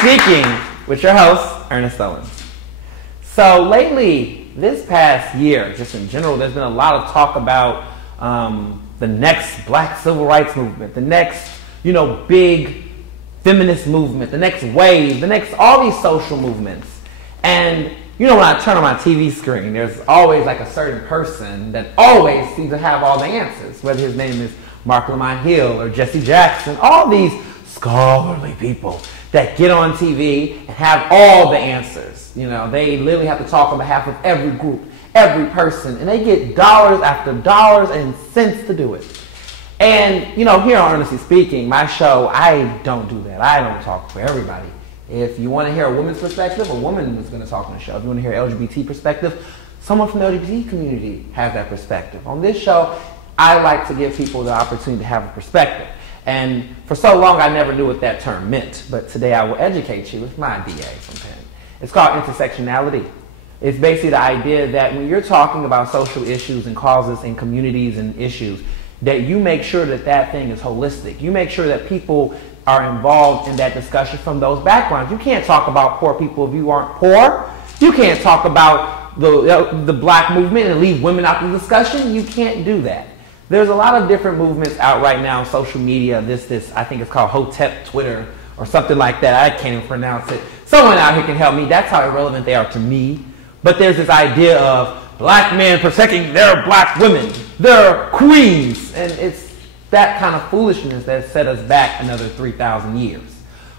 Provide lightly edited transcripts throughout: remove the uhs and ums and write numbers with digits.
Speaking with your host, Ernest Owens. So lately, this past year, just in general, there's been a lot of talk about the next black civil rights movement, the next, big feminist movement, the next wave, all these social movements. And, when I turn on my TV screen, there's always like a certain person that always seems to have all the answers, whether his name is Mark Lamont Hill or Jesse Jackson, all these scholarly people that get on TV and have all the answers. They literally have to talk on behalf of every group, every person, and they get dollars after dollars and cents to do it. And, here on Honestly Speaking, my show, I don't do that. I don't talk for everybody. If you want to hear a woman's perspective, a woman is going to talk on the show. If you want to hear LGBT perspective, someone from the LGBT community has that perspective. On this show, I like to give people the opportunity to have a perspective. And for so long, I never knew what that term meant. But today, I will educate you with my DA from Penn. It's called intersectionality. It's basically the idea that when you're talking about social issues and causes and communities and issues, that you make sure that that thing is holistic. You make sure that people are involved in that discussion from those backgrounds. You can't talk about poor people if you aren't poor. You can't talk about the black movement and leave women out of the discussion. You can't do that. There's a lot of different movements out right now on social media. I think it's called Hotep Twitter or something like that. I can't even pronounce it. Someone out here can help me. That's how irrelevant they are to me. But there's this idea of black men protecting their black women, their queens. And it's that kind of foolishness that set us back another 3,000 years.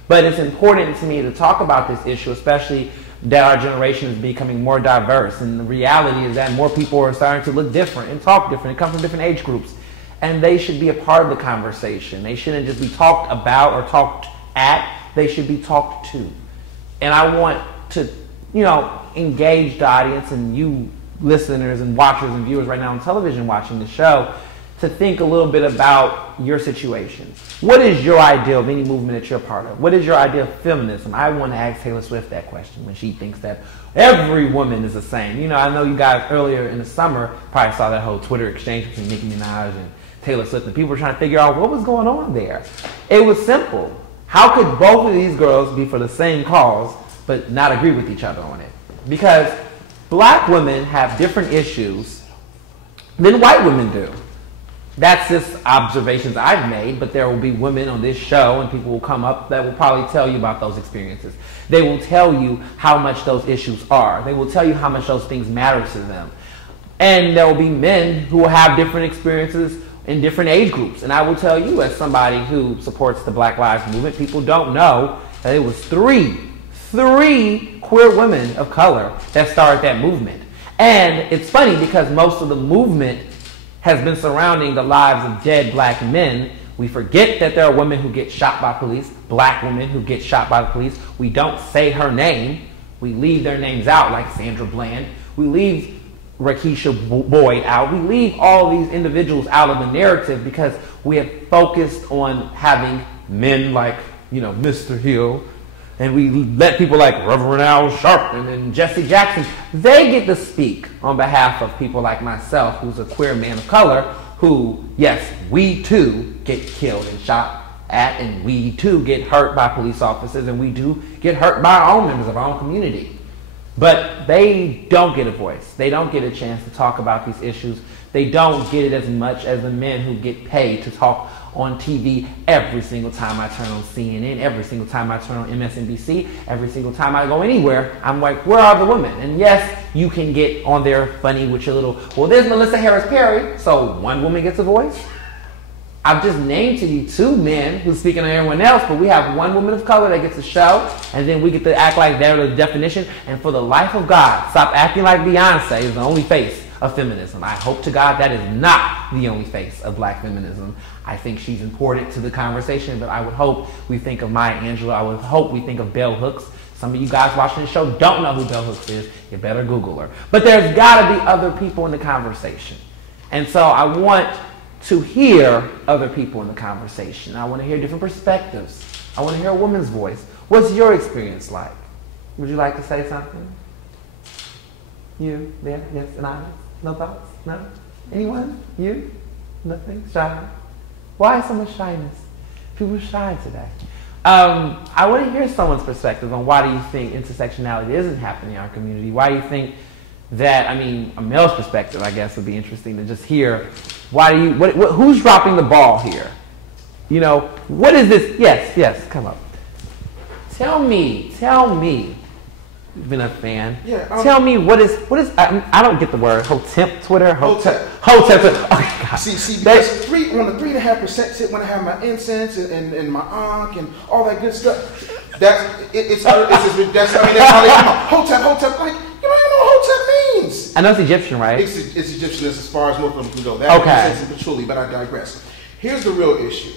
But it's important to me to talk about this issue, especially that our generation is becoming more diverse. And the reality is that more people are starting to look different and talk different and come from different age groups. And they should be a part of the conversation. They shouldn't just be talked about or talked at. They should be talked to. And I want to, engage the audience and you listeners and watchers and viewers right now on television watching the show to think a little bit about your situation. What is your idea of any movement that you're part of? What is your idea of feminism? I want to ask Taylor Swift that question when she thinks that every woman is the same. I know you guys earlier in the summer probably saw that whole Twitter exchange between Nicki Minaj and Taylor Swift, and people were trying to figure out what was going on there. It was simple. How could both of these girls be for the same cause but not agree with each other on it? Because black women have different issues than white women do. That's just observations I've made, but there will be women on this show and people will come up that will probably tell you about those experiences. They will tell you how much those issues are. They will tell you how much those things matter to them. And there will be men who will have different experiences in different age groups. And I will tell you, as somebody who supports the Black Lives Movement, people don't know that it was three queer women of color that started that movement. And it's funny because most of the movement has been surrounding the lives of dead black men. We forget that there are women who get shot by police, black women who get shot by the police. We don't say her name. We leave their names out, like Sandra Bland. We leave Rakisha Boyd out. We leave all these individuals out of the narrative because we have focused on having men like, Mr. Hill, and we let people like Reverend Al Sharpton and Jesse Jackson, they get to speak on behalf of people like myself, who's a queer man of color, who, yes, we too get killed and shot at, and we too get hurt by police officers, and we do get hurt by our own members of our own community. But they don't get a voice. They don't get a chance to talk about these issues. They don't get it as much as the men who get paid to talk on TV every single time I turn on CNN, every single time I turn on MSNBC, every single time I go anywhere. I'm like, where are the women? And yes, you can get on there funny with your little, well, there's Melissa Harris Perry, so one woman gets a voice. I've just named to you two men who's speaking on everyone else, but we have one woman of color that gets a show, and then we get to act like they're the definition. And for the life of God, stop acting like Beyonce is the only face of feminism. I hope to God that is not the only face of black feminism. I think she's important to the conversation, but I would hope we think of Maya Angelou. I would hope we think of Bell Hooks. Some of you guys watching the show don't know who Bell Hooks is. You better Google her. But there's got to be other people in the conversation. And so I want to hear other people in the conversation. I want to hear different perspectives. I want to hear a woman's voice. What's your experience like? Would you like to say something? You? There? Yes? An audience? No thoughts? No? Anyone? You? Nothing? Shy? Why so much shyness? People are shy today. I want to hear someone's perspective on why do you think intersectionality isn't happening in our community? Why do you think that, I mean, a male's perspective, I guess, would be interesting to just hear. Why do you, who's dropping the ball here? You know, what is this? Yes, come up. Tell me. You've been a fan. Yeah. Tell me what is, I don't get the word, Hotep Twitter? Hotep. Okay, God. See, because on the 3.5% sit when I have my incense and my ankh and all that good stuff. That's how they come out. Hotep, like, you don't even know what Hotep means. I know it's Egyptian, right? It's Egyptian as far as most of them can go. That okay. Makes sense patchouli, but I digress. Here's the real issue.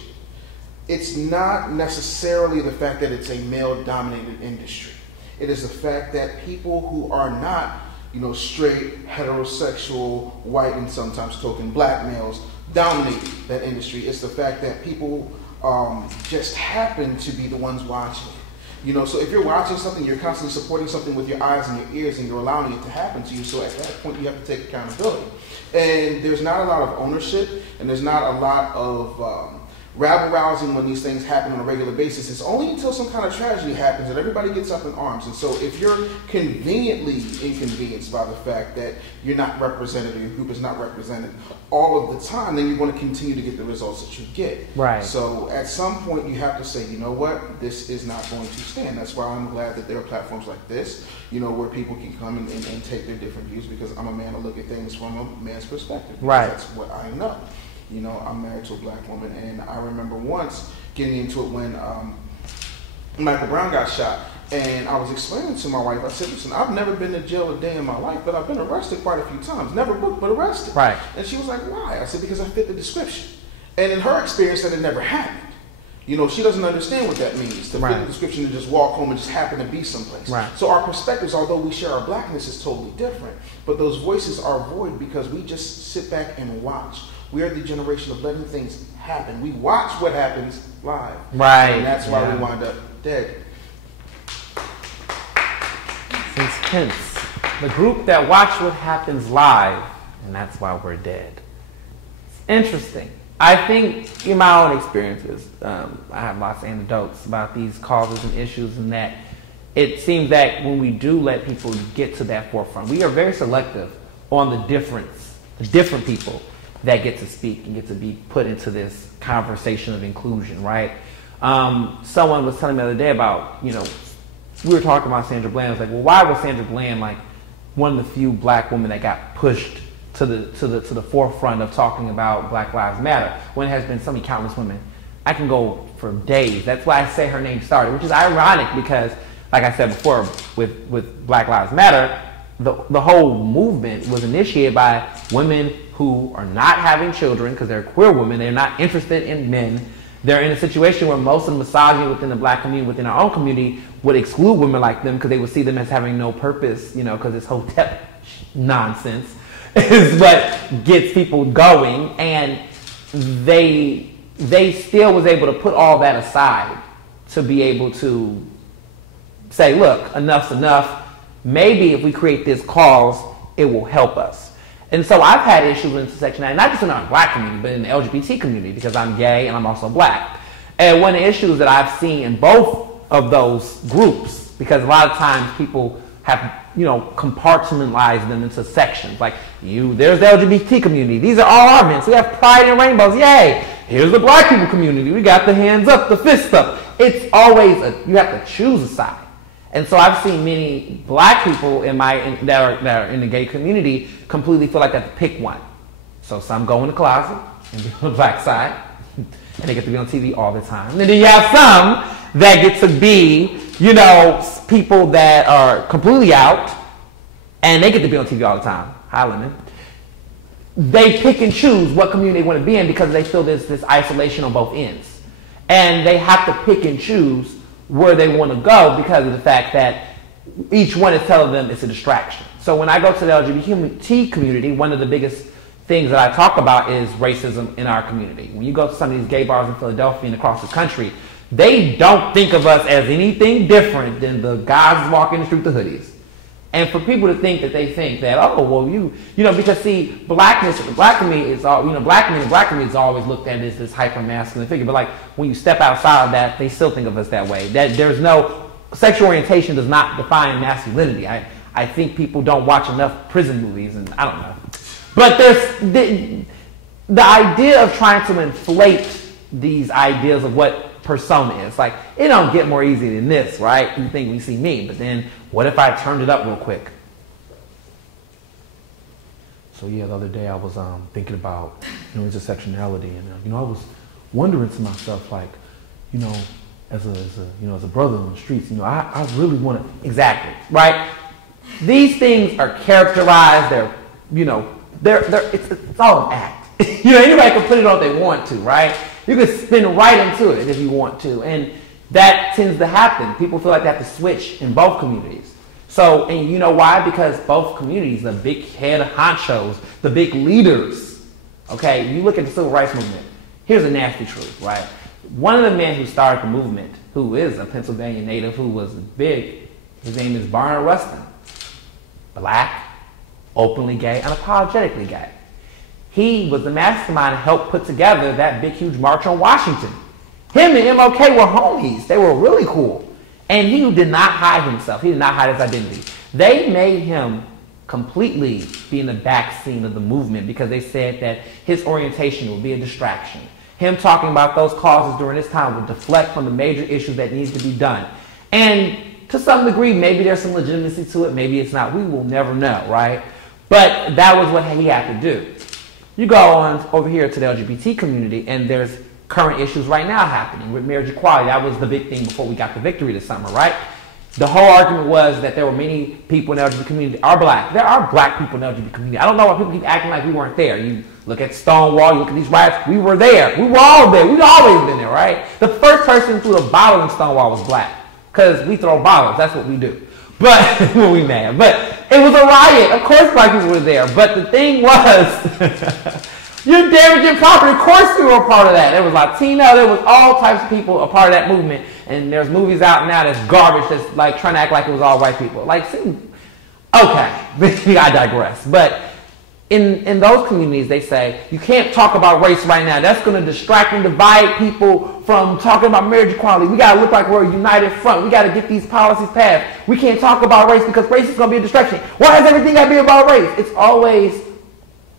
It's not necessarily the fact that it's a male-dominated industry. It is the fact that people who are not, straight, heterosexual, white, and sometimes token black males dominate that industry. It's the fact that people just happen to be the ones watching it. So if you're watching something, you're constantly supporting something with your eyes and your ears, and you're allowing it to happen to you. So at that point, you have to take accountability. And there's not a lot of ownership, and there's not a lot of rabble-rousing when these things happen on a regular basis. It's only until some kind of tragedy happens that everybody gets up in arms. And so if you're conveniently inconvenienced by the fact that you're not represented or your group is not represented all of the time, then you're going to continue to get the results that you get. Right. So at some point you have to say, you know what, this is not going to stand. That's why I'm glad that there are platforms like this, where people can come and take their different views, because I'm a man to look at things from a man's perspective. Right. That's what I know. I'm married to a black woman, and I remember once getting into it when Michael Brown got shot, and I was explaining to my wife, I said, listen, I've never been to jail a day in my life, but I've been arrested quite a few times. Never booked, but arrested. Right. And she was like, why? I said, because I fit the description. And in her experience, that it never happened. She doesn't understand what that means, to fit the description and just walk home and just happen to be someplace. Right. So our perspectives, although we share our blackness, is totally different. But those voices are void because we just sit back and watch. We are the generation of letting things happen. We watch what happens live. Right. And that's why we wind up dead. Since hence, the group that watch what happens live, and that's why we're dead. It's interesting. I think in my own experiences, I have lots of anecdotes about these causes and issues, and that it seems that when we do let people get to that forefront, we are very selective on the different people that get to speak and get to be put into this conversation of inclusion, right? Someone was telling me the other day about, we were talking about Sandra Bland. I was like, well, why was Sandra Bland like one of the few black women that got pushed to the forefront of talking about Black Lives Matter, when it has been so many countless women? I can go for days. That's why I say her name started, which is ironic because, like I said before, with Black Lives Matter, the whole movement was initiated by women who are not having children because they're queer women. They're not interested in men. They're in a situation where most of the misogyny within the black community, within our own community, would exclude women like them because they would see them as having no purpose, because this Hotep nonsense is what gets people going. And they still was able to put all that aside to be able to say, look, enough's enough. Maybe if we create this cause, it will help us. And so I've had issues with intersectionality, not just in our black community, but in the LGBT community, because I'm gay and I'm also black. And one of the issues that I've seen in both of those groups, because a lot of times people have, compartmentalized them into sections. Like, there's the LGBT community. These are all our men. So we have pride and rainbows. Yay! Here's the black people community. We got the hands up, the fists up. It's always, you have to choose a side. And so I've seen many black people that are in the gay community completely feel like they have to pick one. So some go in the closet and be on the black side, and they get to be on TV all the time. And then you have some that get to be, people that are completely out, and they get to be on TV all the time. Hi, Lemon. They pick and choose what community they want to be in because they feel there's this isolation on both ends. And they have to pick and choose where they want to go because of the fact that each one is telling them it's a distraction. So when I go to the LGBT community, one of the biggest things that I talk about is racism in our community. When you go to some of these gay bars in Philadelphia and across the country, they don't think of us as anything different than the guys walking the street with the hoodies. And for people to think that they think that, oh, well, you know, because see, blackness, black community is all, you know, black community is always looked at as this hyper masculine figure. But like when you step outside of that, they still think of us that way. That there's no sexual orientation does not define masculinity. I think people don't watch enough prison movies, and I don't know. But there's the idea of trying to inflate these ideas of what persona is. Like, it don't get more easy than this, right? You think we see me, but then what if I turned it up real quick? So yeah, the other day I was thinking about, you know, intersectionality, and you know, I was wondering to myself, like, you know, as a brother on the streets, you know, I really want to, exactly, right? These things are characterized. They're, you know, it's all an act. You know, anybody can put it on if they want to, right? You can spin right into it if you want to, and that tends to happen. People feel like they have to switch in both communities. So, and you know why? Because both communities, the big head honchos, the big leaders, okay, you look at the civil rights movement, here's a nasty truth, right? One of the men who started the movement, who is a Pennsylvania native, who was big, his name is Barnard Rustin. Black, openly gay, unapologetically gay. He was the mastermind and helped put together that big, huge march on Washington. Him and MLK were homies. They were really cool. And he did not hide himself. He did not hide his identity. They made him completely be in the back scene of the movement because they said that his orientation would be a distraction. Him talking about those causes during this time would deflect from the major issues that needs to be done. And to some degree, maybe there's some legitimacy to it. Maybe it's not. We will never know, right? But that was what he had to do. You go on over here to the LGBT community, and there's current issues right now happening with marriage equality. That was the big thing before we got the victory this summer, right? The whole argument was that there were many people in the LGBT community are black. There are black people in the LGBT community. I don't know why people keep acting like we weren't there. You look at Stonewall, you look at these riots, we were there. We were all there. We've always been there, right? The first person who threw a bottle in Stonewall was black because we throw bottles. That's what we do. But when we mad. But it was a riot. Of course black people were there. But the thing was, you're damaging property. Of course we were a part of that. There was Latino. There was all types of people a part of that movement. And there's movies out now that's garbage that's like trying to act like it was all white people. Like, see, okay, I digress. But in those communities, they say, you can't talk about race right now. That's going to distract and divide people from talking about marriage equality. We got to look like we're a united front. We got to get these policies passed. We can't talk about race because race is going to be a distraction. Why has everything got to be about race? It's always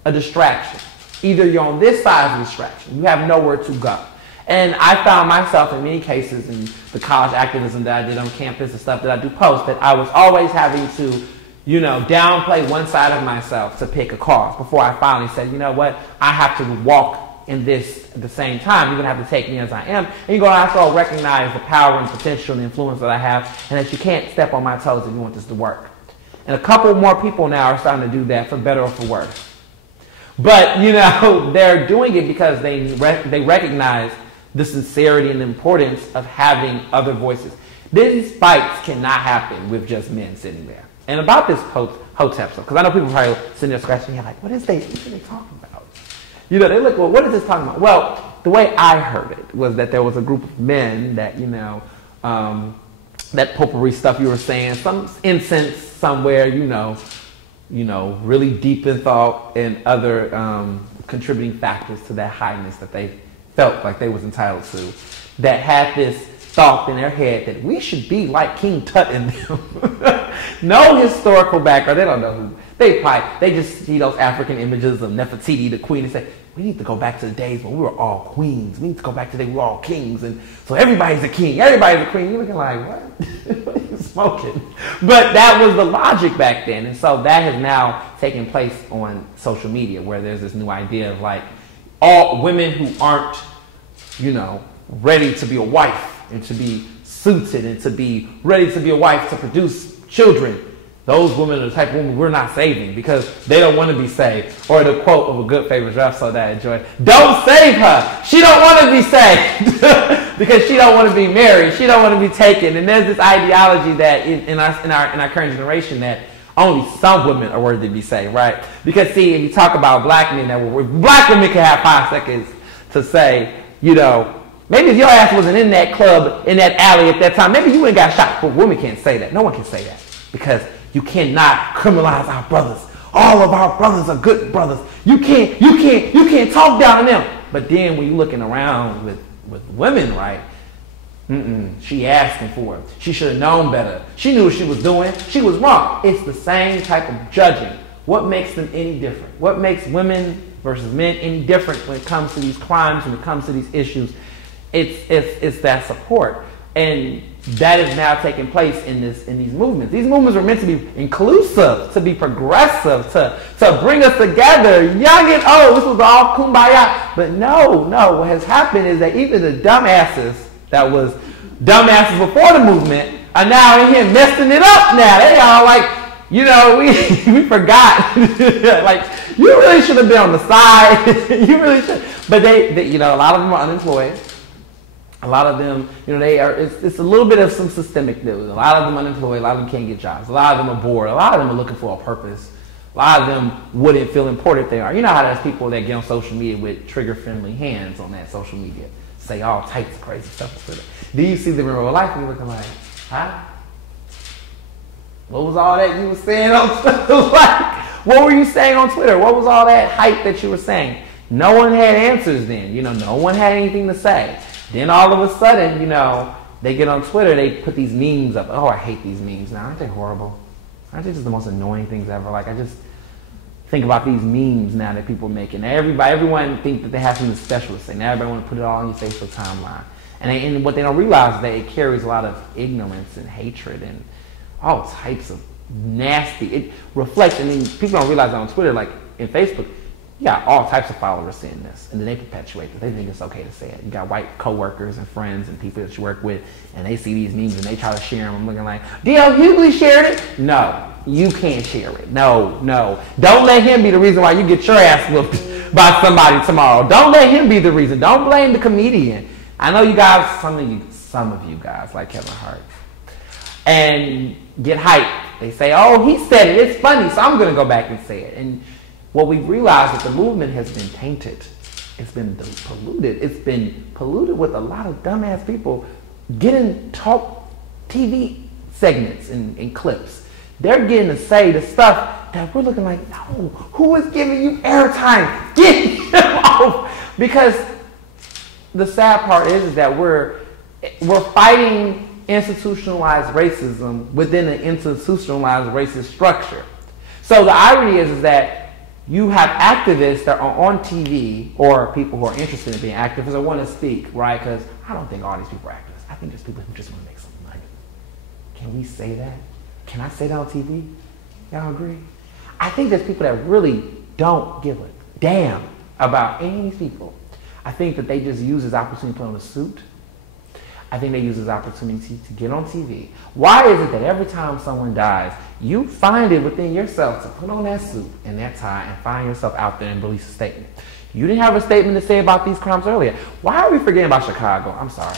a distraction. Either you're on this side of the distraction. You have nowhere to go. And I found myself in many cases in the college activism that I did on campus and stuff that I do post, that I was always having to, you know, downplay one side of myself to pick a cause before I finally said, you know what, I have to walk in this at the same time. You're going to have to take me as I am. And you're going to also recognize the power and potential and influence that I have, and that you can't step on my toes if you want this to work. And a couple more people now are starting to do that, for better or for worse. But, you know, they're doing it because they recognize the sincerity and the importance of having other voices. These fights cannot happen with just men sitting there. And about this Hotep stuff, because I know people probably sitting there scratching their head like, what are they talking about? You know, they look, well, what is this talking about? Well, the way I heard it was that there was a group of men that, you know, that potpourri stuff you were saying, some incense somewhere, you know, really deep in thought and other contributing factors to that highness that they felt like they was entitled to, that had this thought in their head that we should be like King Tut and them. No historical background. They don't know who. They just see those African images of Nefertiti, the queen, and say, we need to go back to the days when we were all queens. We need to go back to the days we were all kings. And so everybody's a king. Everybody's a queen. You're looking like, what? What are you smoking? But that was the logic back then. And so that has now taken place on social media, where there's this new idea of like, all women who aren't, you know, ready to be a wife and to be suited and to be ready to be a wife to produce children, those women are the type of women we're not saving because they don't want to be saved. Or the quote of a good favorite episode that I enjoyed, don't save her. She don't want to be saved because she don't want to be married. She don't want to be taken. And there's this ideology that in our current generation that only some women are worthy to be saved, right? Because see, if you talk about black men, black women can have 5 seconds to say, you know, maybe if your ass wasn't in that club, in that alley at that time, maybe you wouldn't got shot. But women can't say that. No one can say that because You cannot criminalize our brothers. All of our brothers are good brothers. You can't talk down on them. But then when you're looking around with women, right? She asking for it. She should have known better. She knew what she was doing. She was wrong. It's the same type of judging. What makes them any different? What makes women versus men any different when it comes to these crimes, when it comes to these issues? It's that support. And that is now taking place in these movements. These movements were meant to be inclusive, to be progressive, to bring us together, young and old. This was all kumbaya. But no, what has happened is that even the dumbasses that was dumbasses before the movement are now in here messing it up now. They all like, we forgot. Like, you really should have been on the side. You really should. But they a lot of them are unemployed. A lot of them, it's a little bit of some systemic news. A lot of them unemployed. A lot of them can't get jobs. A lot of them are bored. A lot of them are looking for a purpose. A lot of them wouldn't feel important if they are. You know how there's people that get on social media with trigger-friendly hands on that social media. Say all types of crazy stuff. Do you see them in real life and you're looking like, huh? What was all that you were saying on Twitter? Like, what were you saying on Twitter? What was all that hype that you were saying? No one had answers then. No one had anything to say. Then all of a sudden, they get on Twitter, they put these memes up. Oh, I hate these memes now. Aren't they horrible? Aren't they just the most annoying things ever? Like, I just think about these memes now that people are making. Everyone think that they have something special to say. Now everybody want to put it all on your Facebook timeline. And what they don't realize is that it carries a lot of ignorance and hatred and all types of nasty. It reflects, and then people don't realize that on Twitter, like in Facebook, you got all types of followers seeing this, and then they perpetuate it. They think it's okay to say it. You got white coworkers and friends and people that you work with, and they see these memes and they try to share them. I'm looking like, D.L. Hughley shared it? No, you can't share it. No. Don't let him be the reason why you get your ass whooped by somebody tomorrow. Don't let him be the reason. Don't blame the comedian. I know you guys, some of you guys like Kevin Hart, and get hyped. They say, oh, he said it. It's funny, so I'm going to go back and say it. And what we've realized is that the movement has been tainted. It's been polluted. It's been polluted with a lot of dumbass people getting talk TV segments and clips. They're getting to say the stuff that we're looking like, no, who is giving you airtime? Get him off. Because the sad part is that we're fighting institutionalized racism within an institutionalized racist structure. So the irony is that you have activists that are on TV, or people who are interested in being activists or want to speak, right? Because I don't think all these people are activists. I think there's people who just want to make some money. Can we say that? Can I say that on TV? Y'all agree? I think there's people that really don't give a damn about any of these people. I think that they just use this opportunity to put on a suit. I think they use this opportunity to get on TV. Why is it that every time someone dies, you find it within yourself to put on that suit and that tie and find yourself out there and release a statement? You didn't have a statement to say about these crimes earlier. Why are we forgetting about Chicago? I'm sorry.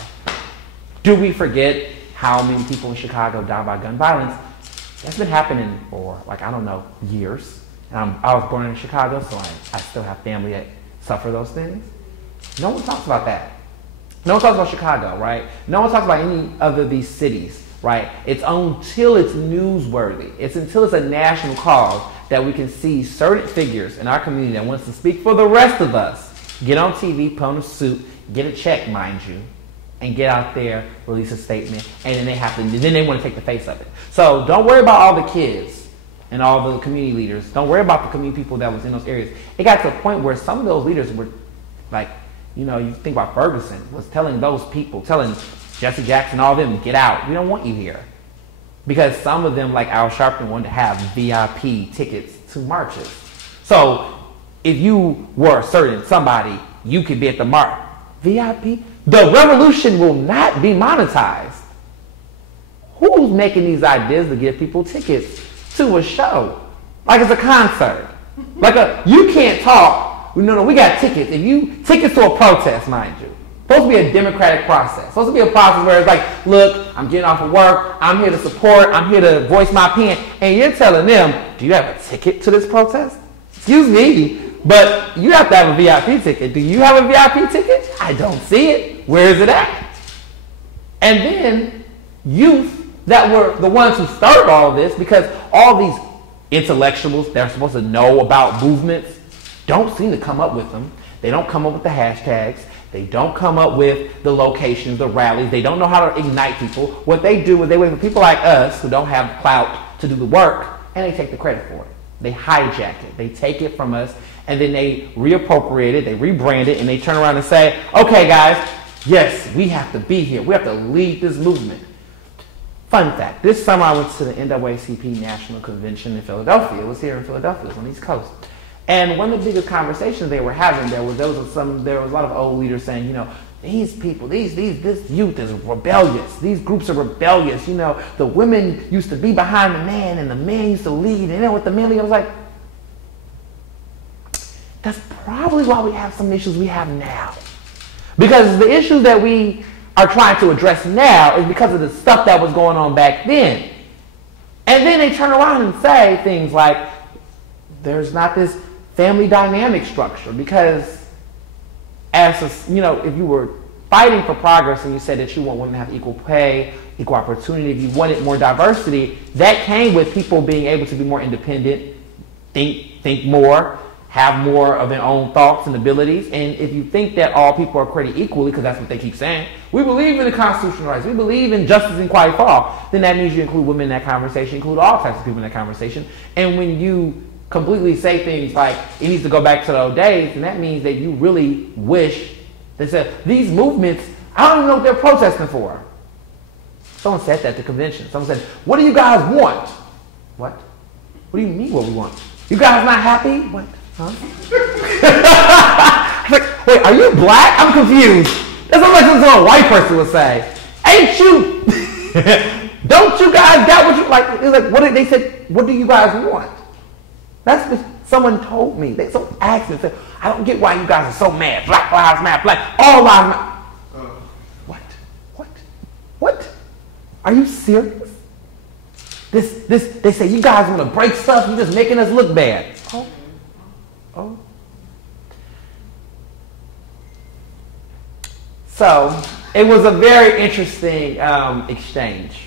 Do we forget how many people in Chicago die by gun violence? That's been happening for, years. And I was born in Chicago, so I still have family that suffer those things. No one talks about that. No one talks about Chicago, right? No one talks about any of these cities, right? It's until it's newsworthy. It's until it's a national cause that we can see certain figures in our community that wants to speak for the rest of us get on TV, put on a suit, get a check, mind you, and get out there, release a statement, and then they want to take the face of it. So don't worry about all the kids and all the community leaders. Don't worry about the community people that was in those areas. It got to a point where some of those leaders were like, you think about Ferguson, was telling those people, telling Jesse Jackson, all of them, get out. We don't want you here. Because some of them, like Al Sharpton, wanted to have VIP tickets to marches. So if you were certain somebody, you could be at the march. VIP? The revolution will not be monetized. Who's making these ideas to give people tickets to a show? Like it's a concert. You can't talk. No, we got tickets. Tickets to a protest, mind you. Supposed to be a democratic process. Supposed to be a process where it's like, look, I'm getting off of work. I'm here to support. I'm here to voice my opinion. And you're telling them, do you have a ticket to this protest? Excuse me, but you have to have a VIP ticket. Do you have a VIP ticket? I don't see it. Where is it at? And then youth that were the ones who started all of this, because all these intellectuals that are supposed to know about movements don't seem to come up with them. They don't come up with the hashtags. They don't come up with the locations, the rallies. They don't know how to ignite people. What they do is they wait for people like us who don't have clout to do the work, and they take the credit for it. They hijack it. They take it from us, and then they reappropriate it, they rebrand it, and they turn around and say, okay, guys, yes, we have to be here. We have to lead this movement. Fun fact, this summer I went to the NAACP National Convention in Philadelphia. It was here in Philadelphia. It was on the East Coast. And one of the biggest conversations they were having, there was a lot of old leaders saying, you know, these people, this youth is rebellious. These groups are rebellious. You know, the women used to be behind the man and the man used to lead. And then with the men, I was like, that's probably why we have some issues we have now. Because the issues that we are trying to address now is because of the stuff that was going on back then. And then they turn around and say things like, there's not this family dynamic structure, because as a, you know, if you were fighting for progress and you said that you want women to have equal pay, equal opportunity, if you wanted more diversity, that came with people being able to be more independent, think more, have more of their own thoughts and abilities. And if you think that all people are created equally, because that's what they keep saying, we believe in the constitutional rights, we believe in justice and equality for all, then that means you include women in that conversation, include all types of people in that conversation. And when you completely say things like it needs to go back to the old days, and that means that you really wish that said these movements, I don't even know what they're protesting for. Someone said that at the convention. Someone said, what do you guys want? What? What do you mean what we want? You guys not happy? What? Huh? Like, wait, are you black? I'm confused. That's what like something a white person would say. Ain't you? Don't you guys got what you like? It's like, what did they say? What do you guys want? That's what someone told me. Someone asked me, said, I don't get why you guys are so mad. Black lives matter, black, all lives matter. What? Are you serious? They say you guys want to break stuff, you're just making us look bad. Oh. So, it was a very interesting exchange.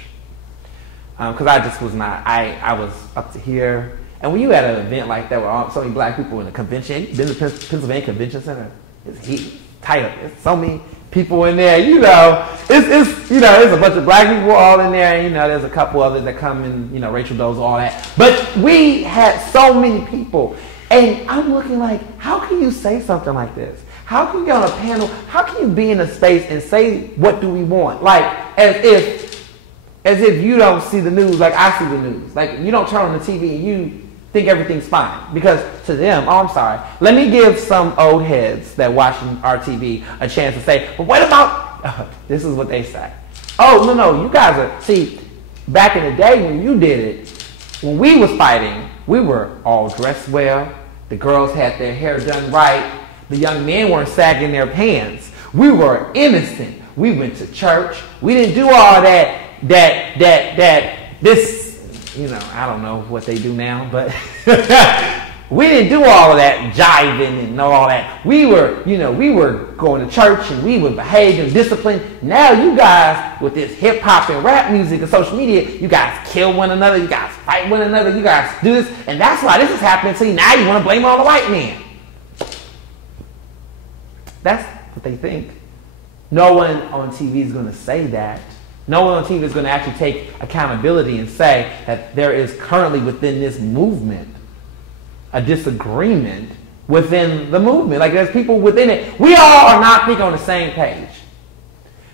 Because I just was not, I was up to here. And when you at an event like that with so many black people in a convention, you've been to the Pennsylvania Convention Center, it's tight up. There's so many people in there, you know. It's you know, there's a bunch of black people all in there, and you know, there's a couple others that come in, you know, Rachel Doe's, all that. But we had so many people, and I'm looking like, how can you say something like this? How can you get on a panel? How can you be in a space and say, what do we want? Like, as if you don't see the news like I see the news. Like, you don't turn on the TV and you think everything's fine. Because to them, oh, I'm sorry. Let me give some old heads that watching our TV a chance to say, but what about, this is what they say. Oh, no, you guys are, see, back in the day when you did it, when we was fighting, we were all dressed well. The girls had their hair done right. The young men weren't sagging their pants. We were innocent. We went to church. We didn't do all this, you know, I don't know what they do now, but we didn't do all of that jiving and all that. We were, you know, we were going to church and we were behaving, disciplined. Now you guys, with this hip hop and rap music and social media, you guys kill one another, you guys fight one another, you guys do this, and that's why this is happening to you. Now you want to blame it on the white man. That's what they think. No one on TV is going to say that. No one on TV is going to actually take accountability and say that there is currently within this movement a disagreement within the movement. Like there's people within it. We all are not thinking on the same page.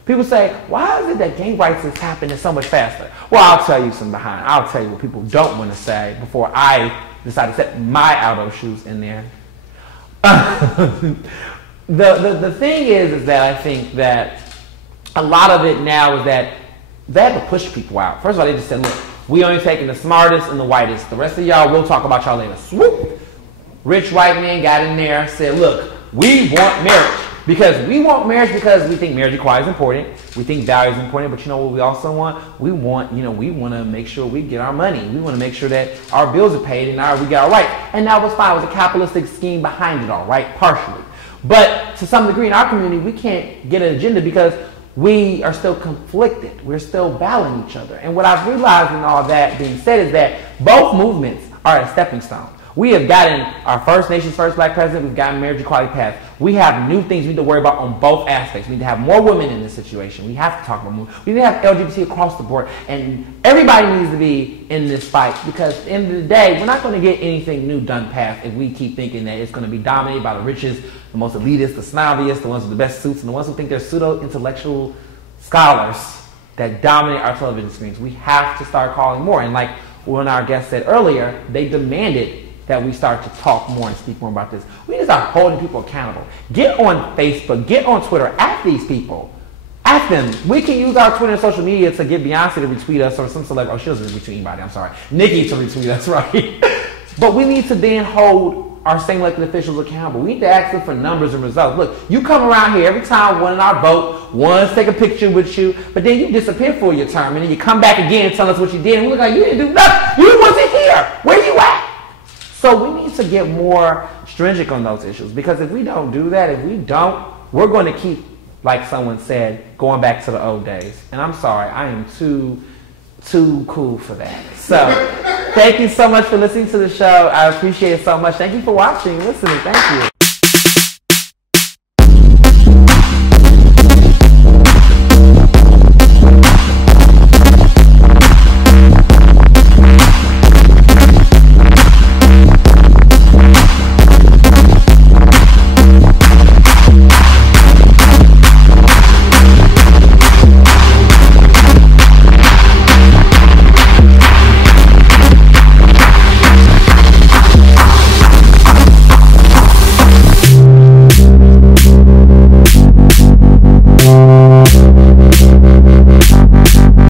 People say, why is it that gay rights is happening so much faster? Well, I'll tell you some behind. I'll tell you what people don't want to say before I decide to set my Aldo shoes in there. The thing is that I think that a lot of it now is that they had to push people out. First of all, they just said, look, we only taking the smartest and the whitest. The rest of y'all, we'll talk about y'all later. Swoop! Rich white man got in there, said, look, we want marriage. Because we want marriage because we think marriage equality is important. We think value is important. But you know what we also want? We want, you know, we want to make sure we get our money. We want to make sure that our bills are paid and we get our rights. And that was fine. It was a capitalistic scheme behind it all, right? Partially. But to some degree in our community, we can't get an agenda because we are still conflicted. We're still battling each other. And what I've realized in all that being said is that both movements are a stepping stone. We have gotten our first nation's first black president. We've gotten marriage equality passed. We have new things we need to worry about on both aspects. We need to have more women in this situation. We have to talk about more. We need to have LGBT across the board. And everybody needs to be in this fight, because at the end of the day, we're not going to get anything new done past if we keep thinking that it's going to be dominated by the richest, the most elitist, the snobbiest, the ones with the best suits, and the ones who think they're pseudo-intellectual scholars that dominate our television screens. We have to start calling more. And like when our guest said earlier, they demanded that we start to talk more and speak more about this. We need to start holding people accountable. Get on Facebook, get on Twitter, ask these people. Ask them. We can use our Twitter and social media to get Beyonce to retweet us, or some celebrity. Oh, she doesn't retweet anybody, I'm sorry. Nikki to retweet us, right? But we need to then hold our same elected officials accountable. We need to ask them for numbers and results. Look, you come around here every time one in our vote, one's take a picture with you, but then you disappear for your term, and then you come back again and tell us what you did, and we look like you didn't do nothing. You wasn't here. Where you at? So we need to get more stringent on those issues, because if we don't do that, we're going to keep, like someone said, going back to the old days. And I'm sorry, I am too cool for that. So thank you so much for listening to the show. I appreciate it so much. Thank you for watching and listening. Thank you.